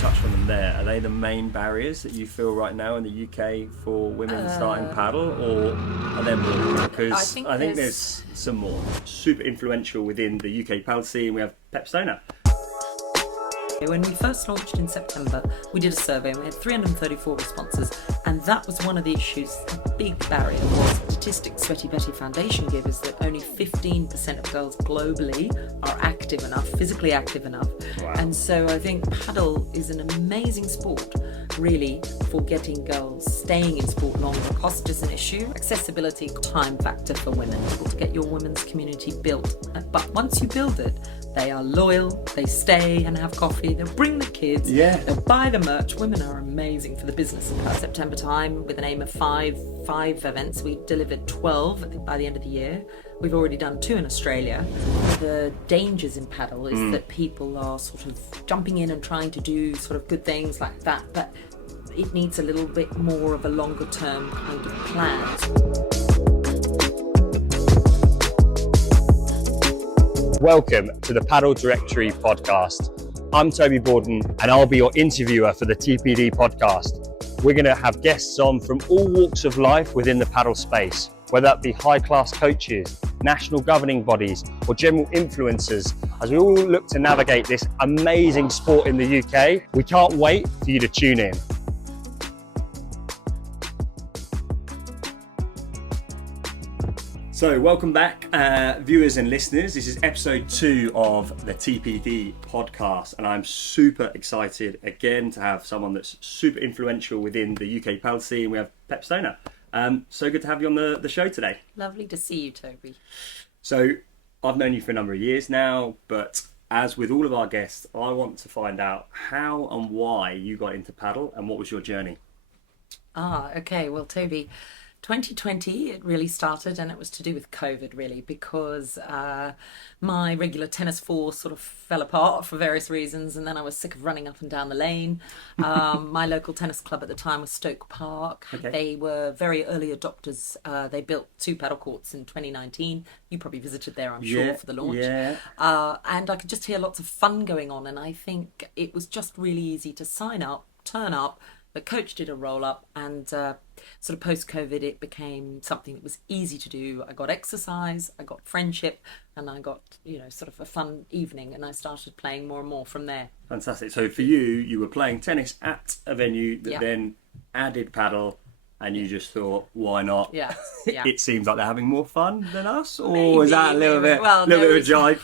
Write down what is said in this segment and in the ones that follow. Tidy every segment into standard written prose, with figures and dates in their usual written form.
touched on them there. Are they the main barriers that you feel right now in the UK for women starting paddle, or are there more? Because I think there's some more. Super influential within the UK paddle scene, we have Pep Stonor. When we first launched in September, we did a survey and we had 334 responses, and that was one of the issues. The big barrier was statistics Sweaty Betty Foundation give is that only 15% of girls globally are active enough, physically active enough. Wow. And so I think paddle is an amazing sport, really, for getting girls staying in sport longer. Cost is an issue, accessibility, time factor for women, to get your women's community built. But once you build it, they are loyal, they stay and have coffee, they'll bring the kids, they'll buy the merch. Women are amazing for the business. About September time, with an aim of five events, we delivered 12 by the end of the year. We've already done 2 in Australia. The dangers in paddle is that people are sort of jumping in and trying to do sort of good things like that, but it needs a little bit more of a longer term kind of plan. Welcome to the Padel Directory Podcast. I'm Toby Bawden and I'll be your interviewer for the TPD Podcast. We're going to have guests on from all walks of life within the paddle space, whether that be high-class coaches, national governing bodies or general influencers, as we all look to navigate this amazing sport in the UK. We can't wait for you to tune in. So welcome back, viewers and listeners. This is episode 2 of the TPD podcast, and I'm super excited again to have someone that's super influential within the UK paddle scene. We have Pep Stonor. So good to have you on the show today. Lovely to see you, Toby. So I've known you for a number of years now, but as with all of our guests, I want to find out how and why you got into paddle and what was your journey. Okay. Well, Toby, 2020 it really started, and it was to do with COVID really, because my regular tennis force sort of fell apart for various reasons, and then I was sick of running up and down the lane. My local tennis club at the time was Stoke Park. Okay. They were very early adopters. They built 2 paddle courts in 2019. You probably visited there, I'm sure, for the launch. Yeah. And I could just hear lots of fun going on, and I think it was just really easy to sign up, turn up. The coach did a roll-up, and sort of post-COVID, it became something that was easy to do. I got exercise, I got friendship, and I got, sort of a fun evening, and I started playing more and more from there. Fantastic. So for you were playing tennis at a venue that then added paddle, and you just thought, why not? Yeah. It seems like they're having more fun than us, or Maybe, was that a little bit of a jive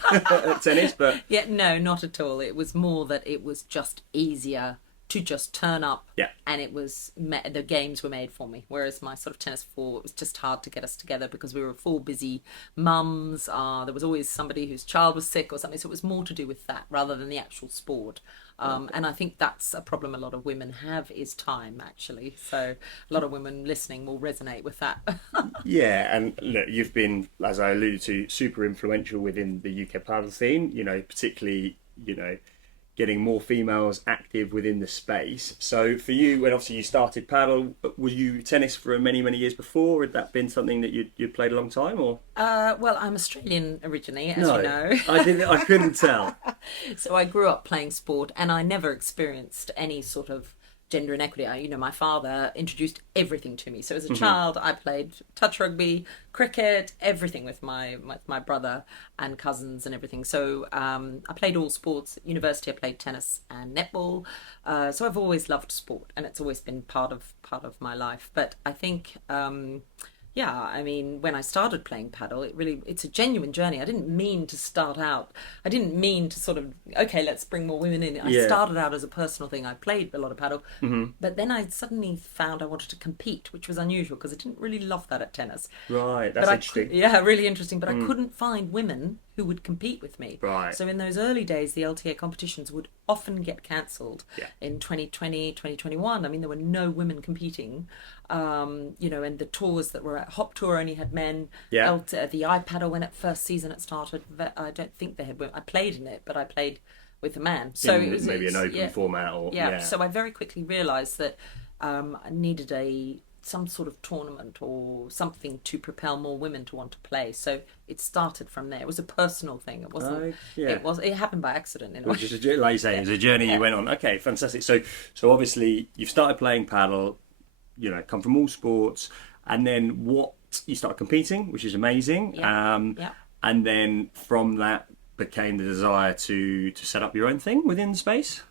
at tennis? But yeah, no, not at all. It was more that it was just easier to just turn up, and it was the games were made for me. Whereas my sort of tennis it was just hard to get us together because we were 4 busy mums. There was always somebody whose child was sick or something, so it was more to do with that rather than the actual sport. And I think that's a problem a lot of women have, is time, actually. So a lot of women listening will resonate with that. Yeah, and look, you've been, as I alluded to, super influential within the UK paddle scene. particularly getting more females active within the space. So for you, when obviously you started paddle, were you tennis for many years before? Had that been something that you'd played a long time, or? Well, I'm Australian originally, as you know. I couldn't tell. So I grew up playing sport, and I never experienced any sort of gender inequity. My father introduced everything to me. So as a child, I played touch rugby, cricket, everything with my brother and cousins and everything. So I played all sports. At university, I played tennis and netball. So I've always loved sport, and it's always been part of my life. But I think when I started playing paddle, it's a genuine journey. I didn't mean to start out. I didn't mean to sort of, okay, let's bring more women in. I started out as a personal thing. I played a lot of paddle, but then I suddenly found I wanted to compete, which was unusual because I didn't really love that at tennis. Right, that's interesting. Really interesting. But I couldn't find women who would compete with me. Right. So in those early days, the LTA competitions would often get cancelled. In 2020, 2021. I mean, there were no women competing. And the tours that were at Hop Tour only had men. The iPaddle, when first season it started, I don't think they had women. I played in it, but I played with a man. So it was maybe an open format, or So I very quickly realised that I needed a some sort of tournament or something to propel more women to want to play. So it started from there. It was a personal thing. It wasn't. It happened by accident. In a way. Just like you say, it was a journey you went on. Okay, fantastic. So obviously you've started playing paddle. You know, come from all sports, and then you started competing, which is amazing. And then from that became the desire to set up your own thing within the space.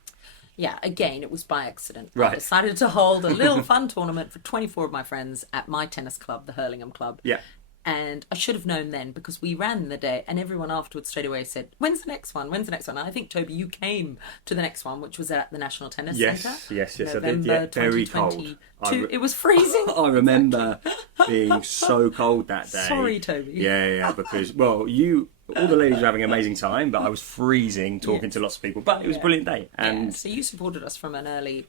Yeah, again, it was by accident. Right. I decided to hold a little fun tournament for 24 of my friends at my tennis club, the Hurlingham Club. Yeah. And I should have known then, because we ran the day, and everyone afterwards straight away said, when's the next one? When's the next one? And I think, Toby, you came to the next one, which was at the National Tennis Centre. Yes, I did. Yeah, very cold. It was freezing. I remember being so cold that day. Sorry, Toby. Yeah, because, well, all the ladies were having an amazing time, but I was freezing talking to lots of people. But it was a brilliant day. And so you supported us from an early,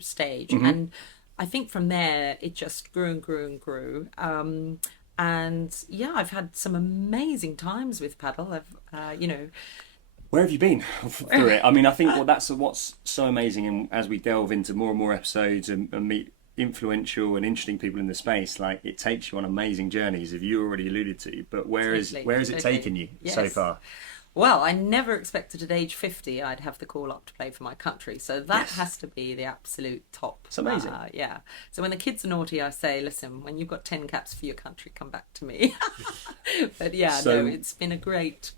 stage. And I think from there, it just grew and grew and grew. And yeah, I've had some amazing times with paddle. Where have you been through it? I mean, I think what's so amazing, and as we delve into more and more episodes and meet influential and interesting people in the space, like, it takes you on amazing journeys, as you already alluded to. But where has it taken you so far? Well, I never expected at age 50 I'd have the call up to play for my country. So that has to be the absolute top. It's amazing. Yeah. So when the kids are naughty, I say, listen, when you've got 10 caps for your country, come back to me. But it's been a great,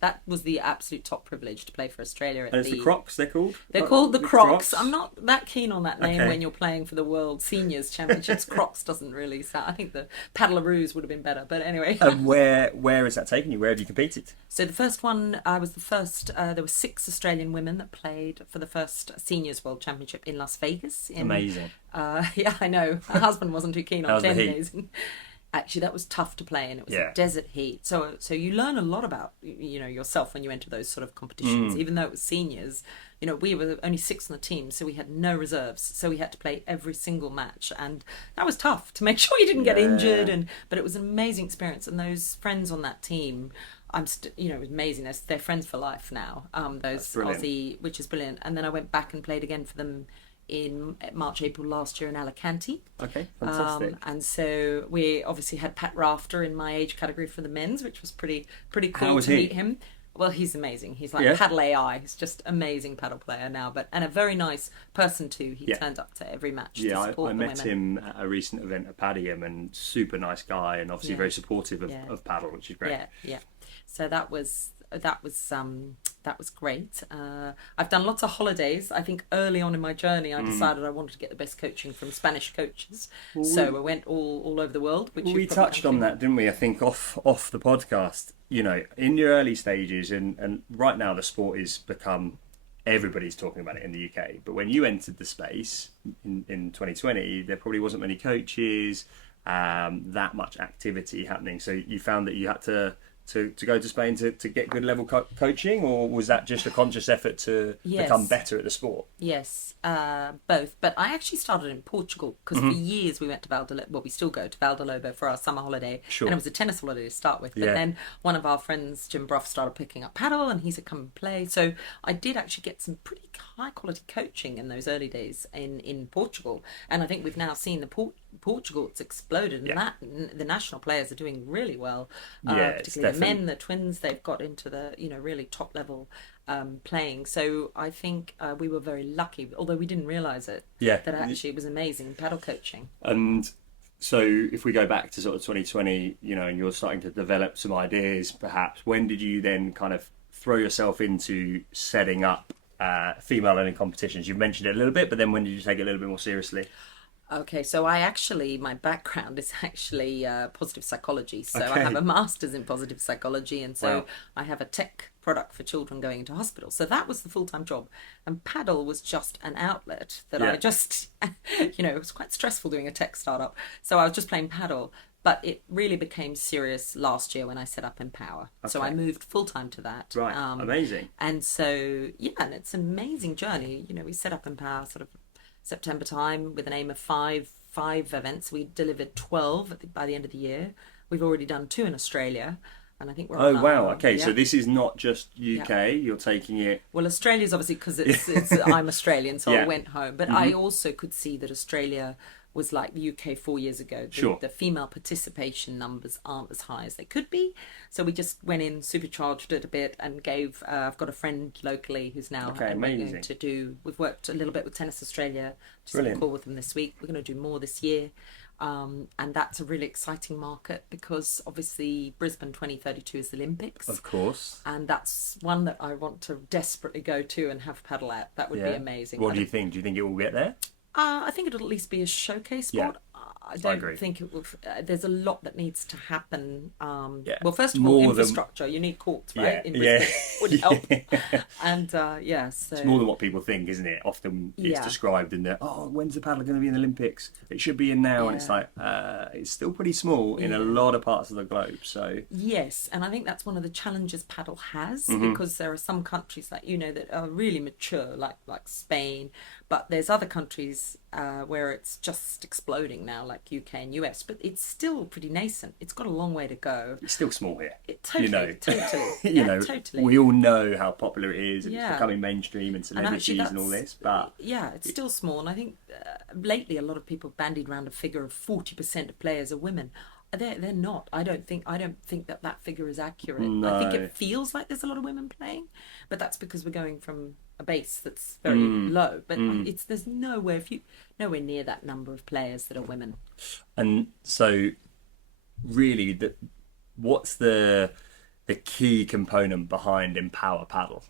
that was the absolute top privilege to play for Australia. And it's the Crocs, they're called? They're called the Crocs. I'm not that keen on that name when you're playing for the World Seniors Championships. Crocs doesn't really sound, I think the Paddleroos would have been better. But anyway. And where has that taken you? Where have you competed? So the first one, I was the first. There were 6 Australian women that played for the first Seniors World Championship in Las Vegas. Amazing. Yeah, I know. My husband wasn't too keen on 10 days. Actually, that was tough to play, and it was a desert heat. So you learn a lot about yourself when you enter those sort of competitions. Even though it was seniors, we were only 6 on the team, so we had no reserves. So we had to play every single match, and that was tough to make sure you didn't get injured. But it was an amazing experience, and those friends on that team, it was amazing. They're friends for life now. Those Aussie, which is brilliant. And then I went back and played again for them in March, April last year in Alicante. Okay, fantastic. And so we obviously had Pat Rafter in my age category for the men's, which was pretty cool to meet him. Well, he's amazing. He's like paddle AI. He's just amazing paddle player now, and a very nice person too. He turns up to every match to support I the met women. him at a recent event at Padel, and super nice guy, and obviously very supportive of paddle, which is great. Yeah. So that was great. I've done lots of holidays. I think early on in my journey, I decided I wanted to get the best coaching from Spanish coaches. So I went all over the world. Which we touched on that, didn't we? I think off the podcast. In your early stages, and right now the sport has become, everybody's talking about it in the UK. But when you entered the space in 2020, there probably wasn't many coaches, that much activity happening. So you found that you had to go to Spain to get good level coaching, or was that just a conscious effort to become better at the sport? Yes, both. But I actually started in Portugal because for years we went to we still go to Valdelobo for our summer holiday. Sure. And it was a tennis holiday to start with. But then one of our friends, Jim Brough, started picking up paddle, and he said, come and play. So I did actually get some pretty high quality coaching in those early days in Portugal. And I think we've now seen Portugal, it's exploded, and the national players are doing really well. Particularly the men, the twins, they've got into the really top level playing. So I think we were very lucky, although we didn't realise it. That actually it was amazing paddle coaching. And so if we go back to sort of 2020, and you're starting to develop some ideas, perhaps, when did you then kind of throw yourself into setting up female only competitions? You've mentioned it a little bit, but then when did you take it a little bit more seriously? Okay, so my background is actually positive psychology. So I have a master's in positive psychology, and so I have a tech product for children going into hospital. So that was the full-time job. And paddle was just an outlet that I just, it was quite stressful doing a tech startup. So I was just playing paddle. But it really became serious last year when I set up Empower. Okay. So I moved full-time to that. Right, amazing. And so, and it's an amazing journey. We set up Empower sort of September time with an aim of five events. We delivered 12 by the end of the year. We've already done 2 in Australia, and I think we're on wow. Okay, so this is not just UK. You're taking it. Well, Australia's obviously because it's I'm Australian, so I went home. But I also could see that Australia was like the UK 4 years ago. Sure. The female participation numbers aren't as high as they could be. So we just went in, supercharged it a bit, and gave, I've got a friend locally who's now amazing. We've worked a little bit with Tennis Australia, just Brilliant. a call with them this week. We're going to do more this year. And that's a really exciting market because obviously Brisbane 2032 is the Olympics. Of course. And that's one that I want to desperately go to and have paddle at. That would be amazing. What do you think? Do you think it will get there? I think it'll at least be a showcase sport. I don't think it will. There's a lot that needs to happen. Well, first of all, infrastructure. You need courts, right? In Brisbane would help. And so it's more than what people think, isn't it? Often it's described in the when's the paddle going to be in the Olympics? It should be in now, and it's like it's still pretty small in a lot of parts of the globe. So yes, and I think that's one of the challenges paddle has because there are some countries that that are really mature, like Spain, but there's other countries where it's just exploding now, like UK and US, but it's still pretty nascent. It's got a long way to go. It's still small here. Totally. Totally. We all know how popular it is, and it's becoming mainstream and celebrities and all this, but it's still small. And I think lately a lot of people bandied around a figure of 40% of players are women. They're not. I don't think that figure is accurate. No. I think it feels like there's a lot of women playing, but that's because we're going from a base that's very low. But there's nowhere near that number of players that are women. And so, really, what's the key component behind Empower Paddle?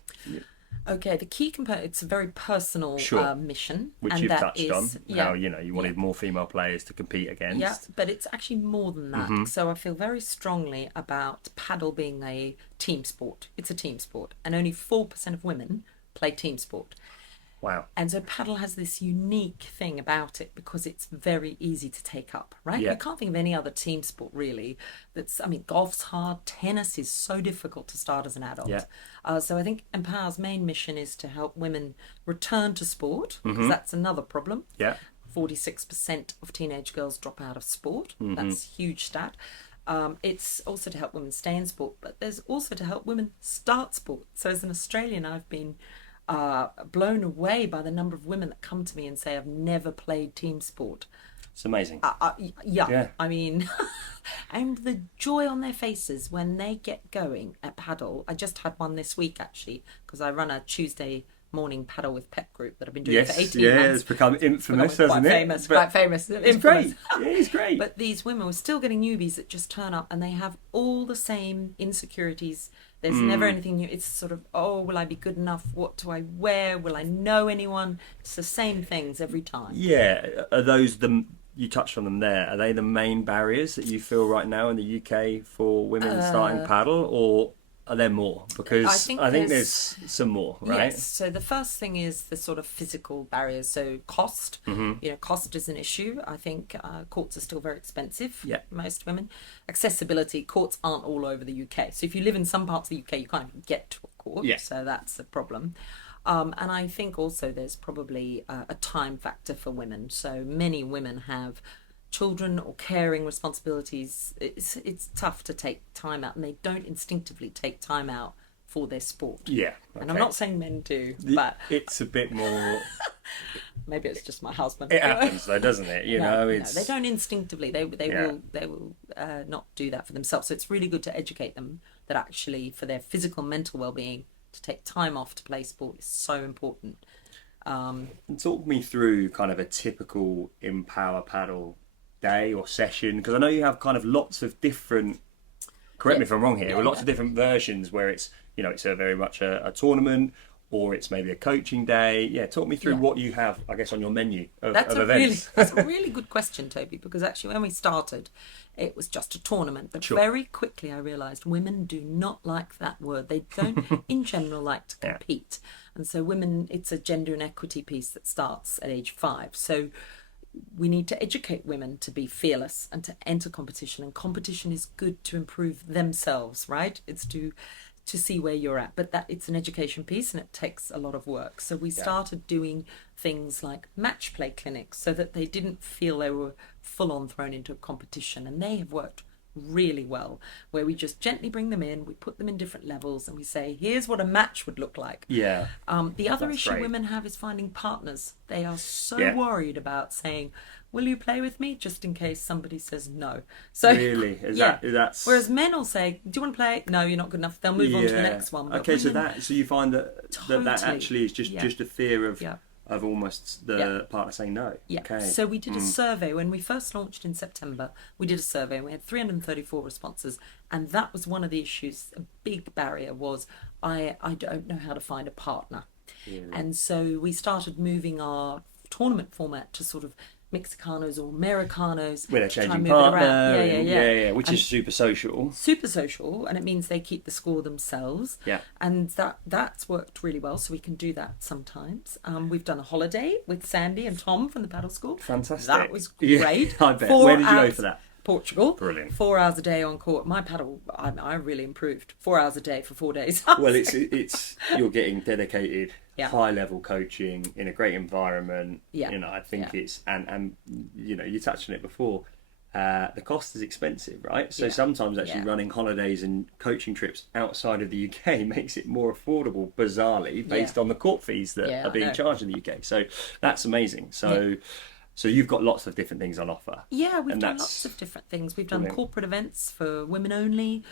Okay, the key component, it's a very personal mission. Which you've touched on, how you wanted more female players to compete against. Yeah, but it's actually more than that. So I feel very strongly about paddle being a team sport. It's a team sport, and only 4% of women play team sport. Wow. And so paddle has this unique thing about it because it's very easy to take up, right? Yeah. You can't think of any other team sport really golf's hard, tennis is so difficult to start as an adult. Yeah. So I think Empower's main mission is to help women return to sport, because that's another problem. Yeah. 46% of teenage girls drop out of sport. That's a huge stat. It's also to help women stay in sport, but there's also to help women start sport. So as an Australian, I've been blown away by the number of women that come to me and say, I've never played team sport. It's amazing. Yeah. I mean, and the joy on their faces when they get going at paddle. I just had one this week, actually, because I run a Tuesday morning paddle with Pep group that I've been doing for 18 months. Yeah, it's become infamous, hasn't it? Quite famous. It's great. Yeah, it's great. But these women were still getting newbies that just turn up and they have all the same insecurities. There's never anything new. It's sort of, will I be good enough? What do I wear? Will I know anyone? It's the same things every time. Yeah. Are those you touched on them there, are they the main barriers that you feel right now in the UK for women starting paddle, or are there more? Because I think there's some more, right? Yes. So the first thing is the sort of physical barriers. So cost. Cost is an issue. I think courts are still very expensive. Yeah. Most women. Accessibility. Courts aren't all over the UK. So if you live in some parts of the UK, you can't even get to a court. Yeah. So that's a problem. And I think also there's probably a time factor for women. So many women have children or caring responsibilities. It's tough to take time out, and they don't instinctively take time out for their sport. Yeah. Okay. And I'm not saying men do, but it's a bit more. Maybe it's just my husband. It happens though, doesn't it? No, they don't instinctively. They will not do that for themselves. So it's really good to educate them that actually for their physical and mental well-being, to take time off to play sport is so important. And talk me through kind of a typical Empower Paddle day or session, because I know you have kind of lots of different, correct me if I'm wrong here, lots of different versions where it's it's a very much a tournament, or it's maybe a coaching day. Talk me through what you have, I guess, on your menu of events. That's a really good question, Toby, because actually when we started it was just a tournament, but very quickly I realised women do not like that word. They don't in general like to compete. And so women, it's a gender and equity piece that starts at age 5. So we need to educate women to be fearless and to enter competition, and competition is good to improve themselves, right? It's to see where you're at, but that it's an education piece and it takes a lot of work. So we started doing things like match play clinics so that they didn't feel they were full on thrown into a competition, and they have worked really well, where we just gently bring them in, we put them in different levels, and we say, here's what a match would look like. Yeah. The other That's issue great. women have is finding partners. They are so Yeah. worried about saying, will you play with me, just in case somebody says no. So Really? That's... Whereas men will say, do you want to play? No, you're not good enough. They'll move on to the next one. But Okay, women, so you find that Totally. that actually is just a fear of Yeah. of almost the partner saying no. Yeah. Okay. So we did a survey when we first launched in September. We did a survey and we had 334 responses, and that was one of the issues. A big barrier was I don't know how to find a partner. Really? And so we started moving our tournament format to sort of Mexicanos or Americanos. With a to try and changing move it partner. around. Yeah. Which is super social. Super social, and it means they keep the score themselves. Yeah. And that's worked really well, so we can do that sometimes. We've done a holiday with Sandy and Tom from the paddle school. Fantastic. That was Yeah, great. I bet. Where did you go hours- for that? Portugal. Brilliant. 4 hours a day on court. My paddle, I really improved. 4 hours a day for 4 days. Well, it's you're getting dedicated, Yeah. high level coaching in a great environment. Yeah. You know, I think Yeah. it's and you know, you touched on it before. The cost is expensive, right? So Yeah. sometimes actually Yeah. running holidays and coaching trips outside of the UK makes it more affordable, bizarrely, based on the court fees that Yeah, are being I know. charged in the UK. So that's amazing. So so you've got lots of different things on offer. Yeah, we've And done that's lots of different things. We've done brilliant. corporate events for women only.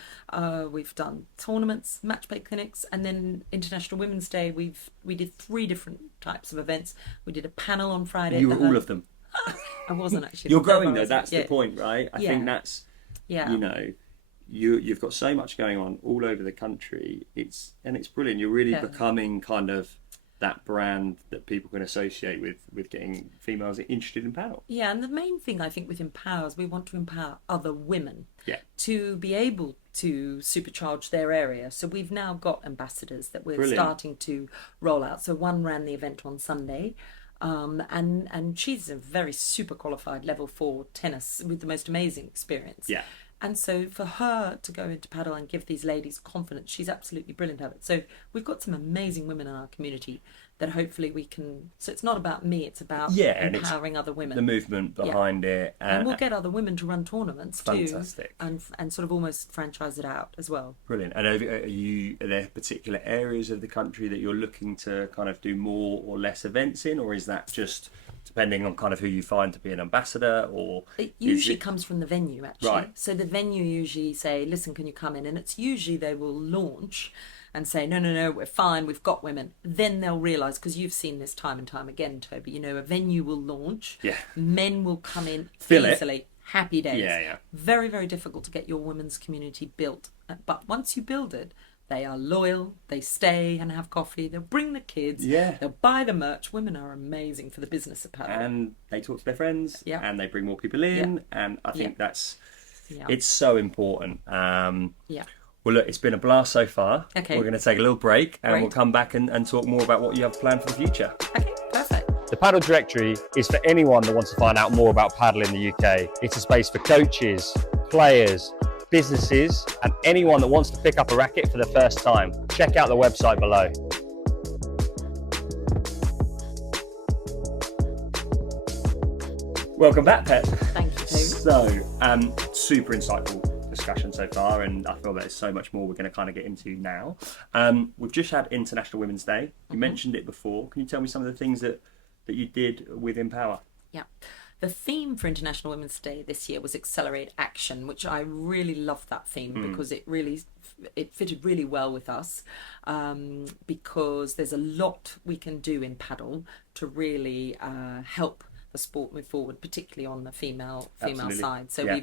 We've done tournaments, match play clinics, and then International Women's Day. We did 3 different types of events. We did a panel on Friday. You at were the all of them. I wasn't actually. You're No, growing I though. wasn't. That's Yeah. the point, right? I think that's Yeah. you know, you've got so much going on all over the country. It's brilliant. You're really Yeah. becoming kind of that brand that people can associate with getting females interested in paddle. Yeah, and the main thing I think with Empower is we want to empower other women Yeah. to be able to supercharge their area. So we've now got ambassadors that we're Brilliant. starting to roll out. So one ran the event on Sunday. And she's a very super qualified level 4 tennis with the most amazing experience. Yeah. And so for her to go into paddle and give these ladies confidence, she's absolutely brilliant at it. So we've got some amazing women in our community that hopefully we can. So it's not about me; it's about and it's empowering other women. The movement behind it, And we'll get other women to run tournaments too, Fantastic. and sort of almost franchise it out as well. brilliant. And are there particular areas of the country that you're looking to kind of do more or less events in, or is that just depending on kind of who you find to be an ambassador, or It usually comes from the venue, actually. Right. So the venue usually say, listen, can you come in? And it's usually they will launch and say, no, we're fine, we've got women. Then they'll realise, because you've seen this time and time again, Toby, you know, a venue will launch, Yeah. men will come in Fill it. easily, happy days. Yeah. Very, very difficult to get your women's community built. But once you build it, they are loyal, they stay and have coffee, they'll bring the kids, Yeah. they'll buy the merch. Women are amazing for the business of paddle. And they talk to their friends, Yeah. and they bring more people in, and I think that's Yeah. it's so important. Yeah. Well, look, it's been a blast so far. Okay. We're going to take a little break, and Great. we'll come back and talk more about what you have planned for the future. Okay, perfect. The Paddle Directory is for anyone that wants to find out more about paddle in the UK. It's a space for coaches, players, businesses, and anyone that wants to pick up a racket for the first time. Check out the website below. Welcome back, Pep. Thank you, Toby. So, super insightful discussion so far, and I feel there's so much more we're going to kind of get into now. We've just had International Women's Day. You mentioned it before. Can you tell me some of the things that you did with Empower? Yeah. The theme for International Women's Day this year was Accelerate Action, which I really loved that theme because it fitted really well with us, because there's a lot we can do in paddle to really help the sport move forward, particularly on the female Absolutely. side. So Yeah.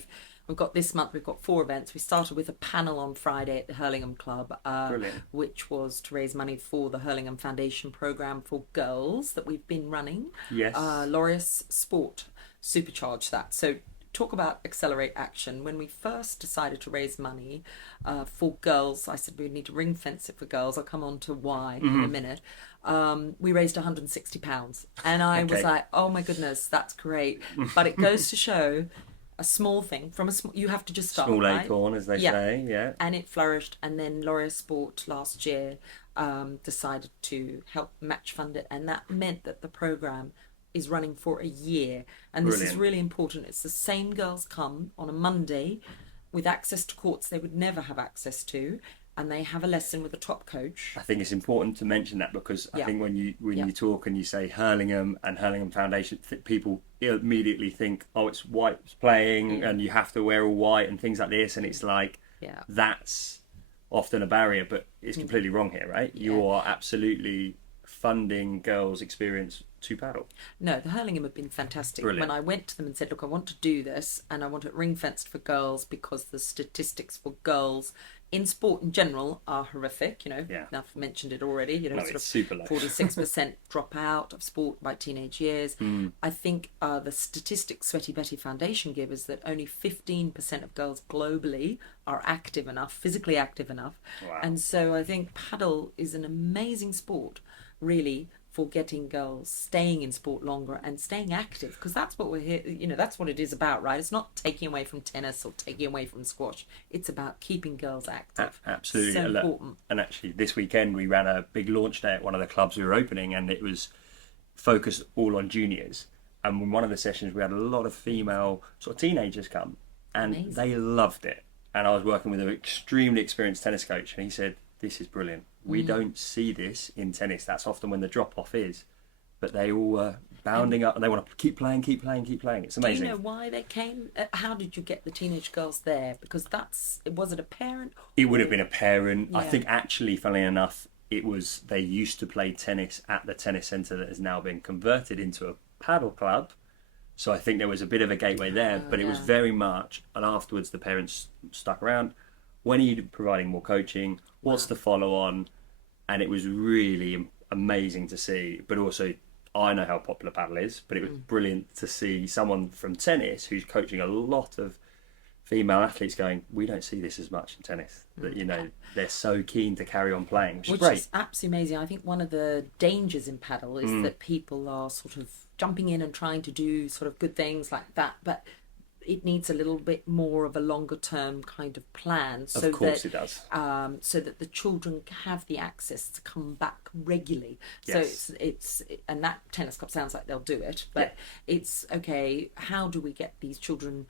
we've got this month, we've got 4 events. We started with a panel on Friday at the Hurlingham Club, Brilliant. which was to raise money for the Hurlingham Foundation programme for girls that we've been running. Yes. Laureus Sport supercharged that. So talk about Accelerate Action. When we first decided to raise money for girls, I said we need to ring fence it for girls. I'll come on to why in a minute. We raised £160, and I was Okay. like, oh my goodness, that's great. But it goes to show a small thing from a small, you have to just start. Small right? acorn, as they say. Yeah. And it flourished. And then Laureus Sport last year decided to help match fund it, and that meant that the program is running for a year. And this is Brilliant. really important. It's the same girls come on a Monday with access to courts they would never have access to, and they have a lesson with a top coach. I think it's important to mention that because I think when you talk and you say Hurlingham and Hurlingham Foundation, people immediately think, oh, it's whites playing and you have to wear all white and things like this, and it's like that's often a barrier, but it's completely wrong here, right? You are absolutely funding girls' experience to paddle. No, the Hurlingham have been fantastic. Brilliant. When I went to them and said, look, I want to do this and I want it ring fenced for girls because the statistics for girls in sport in general are horrific. I've mentioned it already. Sort of super low. 46% drop out of sport by teenage years. I think the statistics Sweaty Betty Foundation give is that only 15% of girls globally are active enough, physically active enough. Wow. And so I think paddle is an amazing sport, really, for getting girls staying in sport longer and staying active, because that's what we're here, that's what it is about, right? It's not taking away from tennis or taking away from squash. It's about keeping girls active. Absolutely. So important. And actually this weekend we ran a big launch day at one of the clubs we were opening, and it was focused all on juniors. And in one of the sessions we had a lot of female sort of teenagers come, and Amazing. They loved it. And I was working with an extremely experienced tennis coach, and he said, this is brilliant. We don't see this in tennis. That's often when the drop-off is. But they all were bounding up and they want to keep playing. It's amazing. Do you know why they came? How did you get the teenage girls there? Because was it a parent? It would have been a parent. Yeah. I think actually, funnily enough, they used to play tennis at the tennis centre that has now been converted into a paddle club. So I think there was a bit of a gateway there, but it was very much, and afterwards the parents stuck around. When are you providing more coaching? What's the follow-on? And it was really amazing to see. But also, I know how popular paddle is, but it was brilliant to see someone from tennis who's coaching a lot of female athletes going, we don't see this as much in tennis. That, they're so keen to carry on playing, which is great. Is absolutely amazing. I think one of the dangers in paddle is that people are sort of jumping in and trying to do sort of good things like that, but it needs a little bit more of a longer term kind of plan. Of course it does. So that the children have the access to come back regularly. Yes. So it's and that tennis club sounds like they'll do it, but it's okay. How do we get these children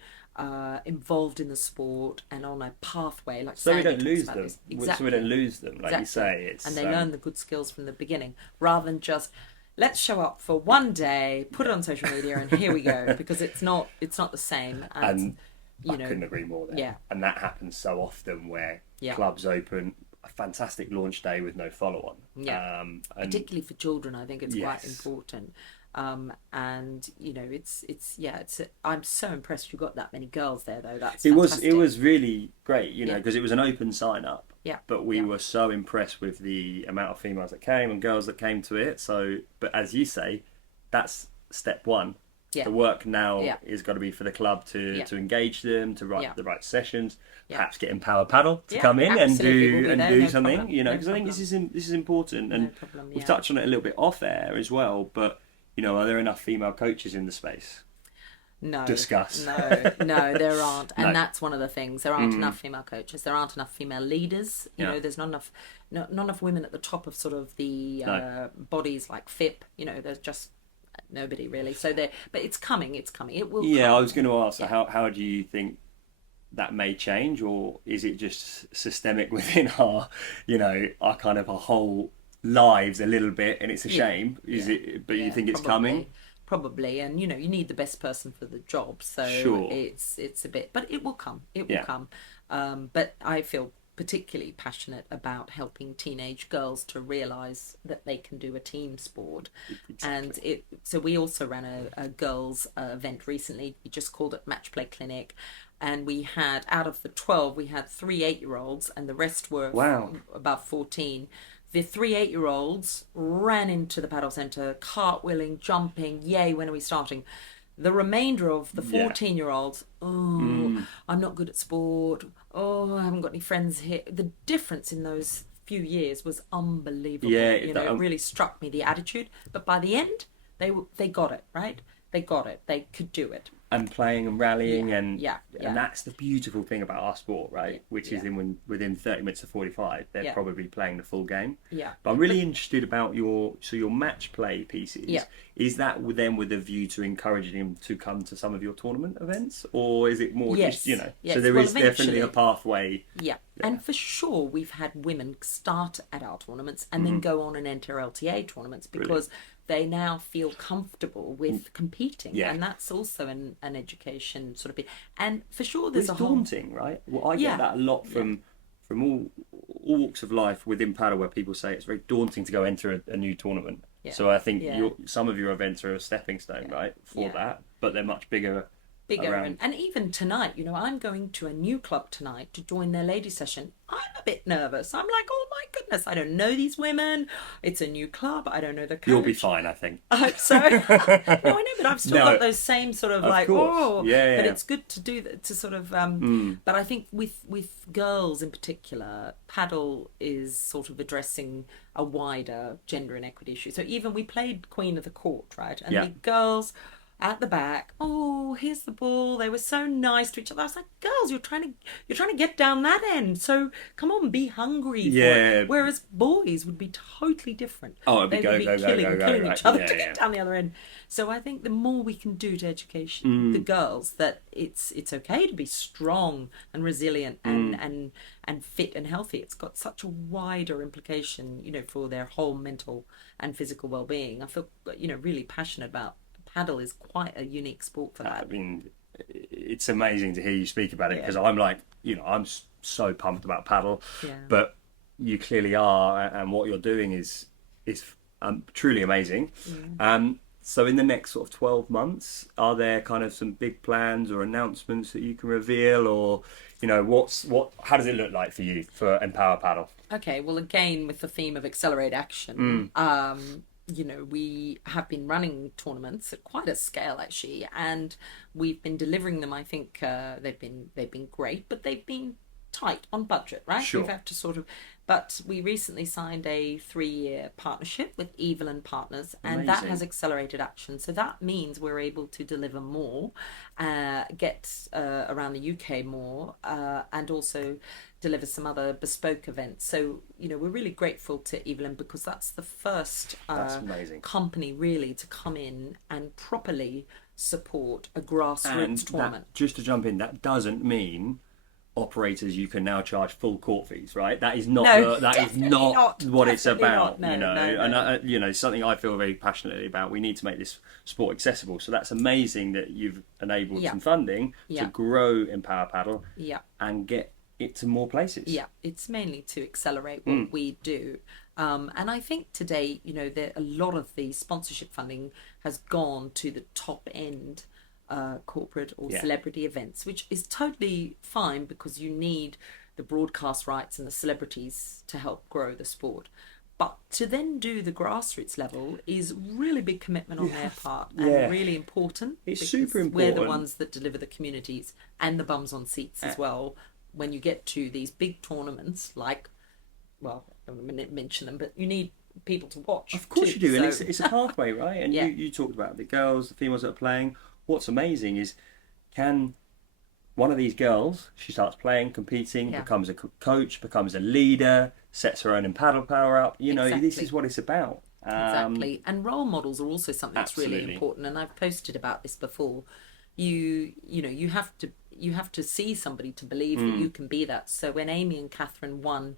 involved in the sport and on a pathway, like so we Sandy don't lose talks about them. this. Exactly. So we don't lose them, like you say. And they learn the good skills from the beginning, rather than just let's show up for one day, put it on social media, and here we go. Because it's not the same. And I couldn't agree more there. Yeah. And that happens so often where clubs open a fantastic launch day with no follow-on. Yeah. Particularly for children, I think it's quite important. And I'm so impressed you got that many girls there, though. That's fantastic. It was really great, because it was an open sign up. Yeah. But we were so impressed with the amount of females that came and girls that came to it. So, but as you say, that's step one. Yeah. The work now is got to be for the club to engage them, to write the right sessions, perhaps get Empower Paddle to come in and do something, because I think this is important. And we've touched on it a little bit off air as well, but are there enough female coaches in the space? No. Discuss. No, there aren't. And that's one of the things. There aren't enough female coaches. There aren't enough female leaders. There's not enough women at the top of sort of the bodies like FIP. There's just nobody really. So but it's coming. It will come. I was going to ask, how do you think that may change, or is it just systemic within our kind of our whole lives a little bit, and it's a shame? But you think it's coming? Probably, and you need the best person for the job, so it's a bit, but it will come. It will come. But I feel particularly passionate about helping teenage girls to realise that they can do a team sport. Exactly. And so we also ran a girls event recently. We just called it Match Play Clinic, and we had, out of the 12, we had 3 8-year-olds, and the rest were above 14. The 3 8-year-olds ran into the paddle centre, cartwheeling, jumping, yay, when are we starting? The remainder of the 14-year-olds, I'm not good at sport, I haven't got any friends here. The difference in those few years was unbelievable. It really struck me, the attitude. But by the end, they got it, right? They got it. They could do it. and playing and rallying, and that's the beautiful thing about our sport, right? Which is within 30 minutes to 45, they're probably playing the full game. But I'm really interested about your match play pieces. Is that then with a view to encouraging them to come to some of your tournament events, or is it more just, so there is definitely a pathway? And for sure, we've had women start at our tournaments and then go on and enter LTA tournaments because they now feel comfortable with competing, and that's also an education sort of bit. And for sure, there's it's daunting, right? Well, I get that a lot from all walks of life within paddle, where people say it's very daunting to go enter a new tournament. So I think some of your events are a stepping stone, right, for that, but they're much bigger. And even tonight, I'm going to a new club tonight to join their ladies session. I'm a bit nervous. I'm like, oh my goodness, I don't know these women. It's a new club. I don't know the coach. You'll be fine, I think. I hope so. No, I know, but I've still got those same sort of like, course. but it's good to do that, to sort of, but I think with girls in particular, paddle is sort of addressing a wider gender inequity issue. So even we played Queen of the Court, right? And the girls at the back, here's the ball. They were so nice to each other. I was like, girls, you're trying to get down that end. So come on, be hungry for it. Whereas boys would be totally different. Oh, it'd be killing each other to get down the other end. So I think the more we can do to education the girls that it's okay to be strong and resilient and fit and healthy. It's got such a wider implication, for their whole mental and physical well-being. I feel, really passionate about. Paddle is quite a unique sport for that. I mean, it's amazing to hear you speak about it, because I'm like, I'm so pumped about paddle, but you clearly are, and what you're doing is truly amazing. So in the next sort of 12 months, are there kind of some big plans or announcements that you can reveal, or how does it look like for you for Empower Paddle? Okay, well, again, with the theme of accelerate action, we have been running tournaments at quite a scale actually, and we've been delivering them. I think they've been great, but they've been tight on budget, right? Sure. We've had to but we recently signed a 3-year partnership with Evelyn Partners, and that has accelerated action. So that means we're able to deliver more, get around the UK more, and also deliver some other bespoke events. So, we're really grateful to Evelyn, because that's the first company really to come in and properly support a grassroots tournament. Just to jump in, that doesn't mean operators you can now charge full court fees, right? That is not what it's about. And something I feel very passionately about. We need to make this sport accessible. So that's amazing that you've enabled some funding to grow Empower Paddle and get it to more places. It's mainly to accelerate what we do, and I think today, a lot of the sponsorship funding has gone to the top end corporate or celebrity events, which is totally fine, because you need the broadcast rights and the celebrities to help grow the sport. But to then do the grassroots level is really big commitment on their part, and really important. It's super important. We're the ones that deliver the communities and the bums on seats as well. When you get to these big tournaments, like, well, I don't want to mention them, but you need people to watch. Of course you do, and it's a pathway, right? And you talked about the girls, the females that are playing. What's amazing is, can one of these girls, she starts playing, competing, becomes a coach, becomes a leader, sets her own in paddle power up. This is what it's about. Exactly. And role models are also something that's really important. And I've posted about this before. You have to see somebody to believe that you can be that. So when Amy and Catherine won,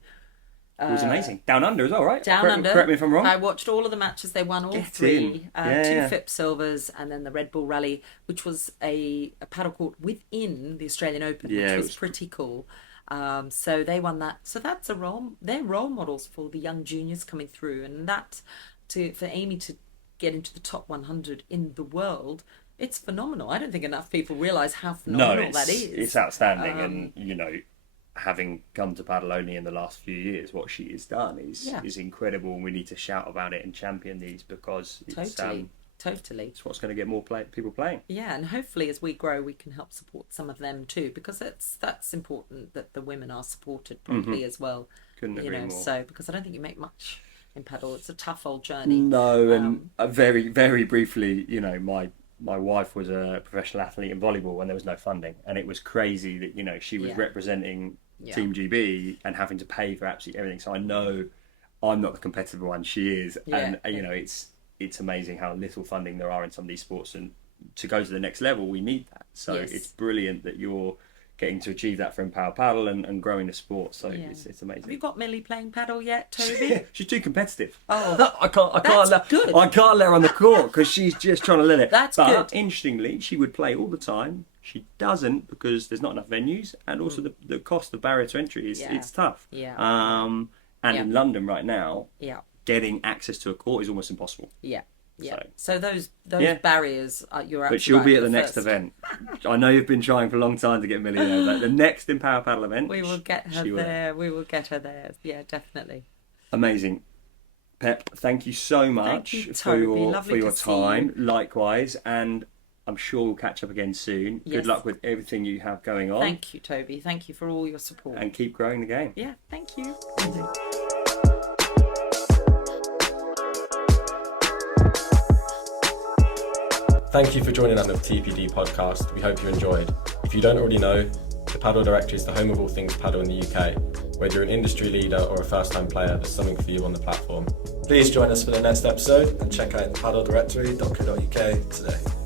it was amazing. Down Under as well, right? Under. Correct me if I'm wrong. I watched all of the matches. They won all three. 2 FIP silvers, and then the Red Bull Rally, which was a paddle court within the Australian Open, which was pretty cool. So they won that. So that's they're role models for the young juniors coming through, and for Amy to get into the top 100 in the world, it's phenomenal. I don't think enough people realise how phenomenal that is. It's outstanding, and having come to paddle only in the last few years, what she has done is incredible, and we need to shout about it and champion these, because it's totally it's what's going to get more people playing. And hopefully as we grow we can help support some of them too, because that's important that the women are supported properly as well. Couldn't agree more. So, because I don't think you make much in paddle. It's a tough old journey. No, and very, very briefly, my wife was a professional athlete in volleyball when there was no funding, and it was crazy that, you know, she was representing Team GB and having to pay for absolutely everything. So I know I'm not the competitive one, she is, and you know, it's amazing how little funding there are in some of these sports, and to go to the next level we need that. So it's brilliant that you're getting to achieve that for Empower Paddle and growing the sport. So it's amazing. Have you got Millie playing paddle yet, Toby? She's too competitive. Oh, I can't let her on the court because she's just trying to let it. That's but good. Interestingly, she would play all the time. She doesn't because there's not enough venues, and also the cost, the barrier to entry is it's tough. And in London right now, getting access to a court is almost impossible. So those barriers, you're absolutely right. But she'll be at the next event. I know you've been trying for a long time to get Millie there, but the next Empower Paddle event, we will get her there. We will get her there. Yeah, definitely. Amazing. Pep, thank you so much for your time. Likewise, and I'm sure we'll catch up again soon. Good luck with everything you have going on. Thank you, Toby. Thank you for all your support. And keep growing the game. Yeah, thank you. Thank you for joining us on the TPD Podcast. We hope you enjoyed. If you don't already know, the Padel Directory is the home of all things paddle in the UK. Whether you're an industry leader or a first-time player, there's something for you on the platform. Please join us for the next episode and check out paddledirectory.co.uk today.